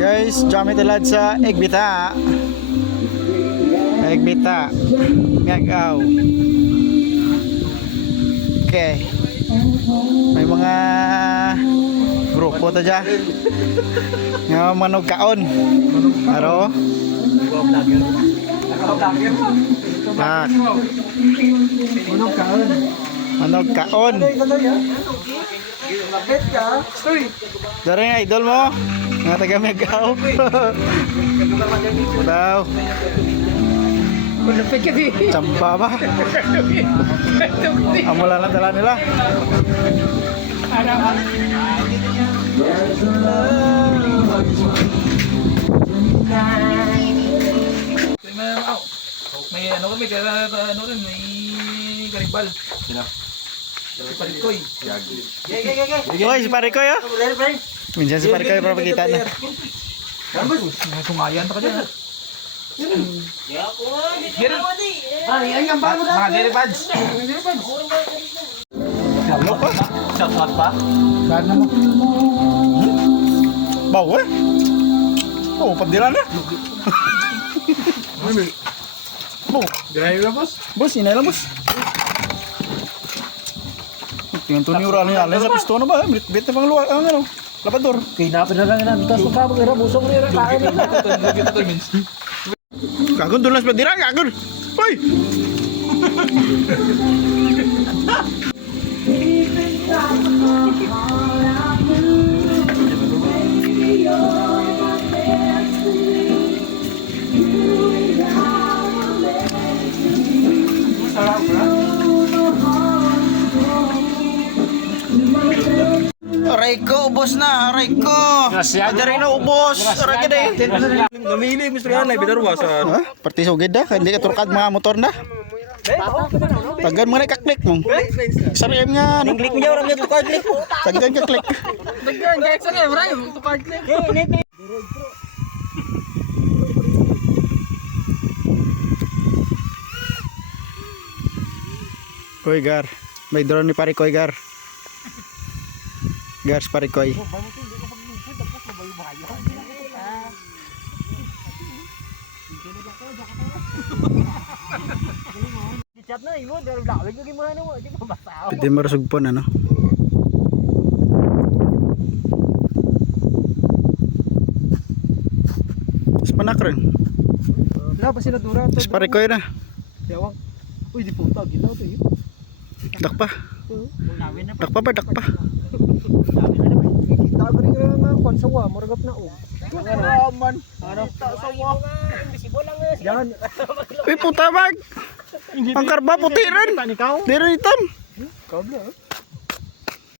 Guys, jami talad sa Egbita. Egbita. Ngagaw. Okay. May mga grupo ta dyan. Nga manog kaon. Aro? Tak. Unong kaon. Manog kaon. Dari idol mo. Nga taga Megaw. Daw. Champa ba? Amula lang dala nila. May, oh, ano kami, kaya ano rin, may karibal. Sila. Si Palikoy. Oy, si pare ko yo. Minsan si pare ko para pakita na. Mga sumayan pa ka dyan. ha? Ay, ay, ang bago na. Mga dairy pads. Ano pa? Shout out pa. Bad na mo. Bawa eh. Oh, padira na. Oh, Drive na boss. bos, inay lang bos. Tingnan to ni Ura ni Alay sa pisto na ba? Bit bit na pang luwa ang ano. Labador. Kinapin na lang yan. Tapos pa mag-ira, busong ira, kain to means. Kagon dulas padira, kagon. Hoy. Aray ko, ubos na, aray ko. Adari na ubos. Aray ka day. Namili, Mr. Yan, live darwa sa... Ha? Parti sugid da, hindi ka turkad mga motor na. Tagan mo na kaklik mo. Sabi nga, ano? Klik mo orang dito klik mo. Tagan ka klik. Koy gar, may drone ni pare koy gar. Gar si pare koy. Chat na, imo. Pero dawig ko gimana mo. Di ba basa? Hindi marusog po na no. Mas panak rin. Wala pa sila dura. Mas pare koy na. Tewang. Uy, di punta. Gitaw to yun. Dakpa. Dakpa pa, dakpa. Kita ko rin nga kwan sawa. Maragap na oh. Ano man? Ano? Sawa. Yan. Uy puta bag. Ang karba puti rin. Ikaw? Di rin itam. Kabla.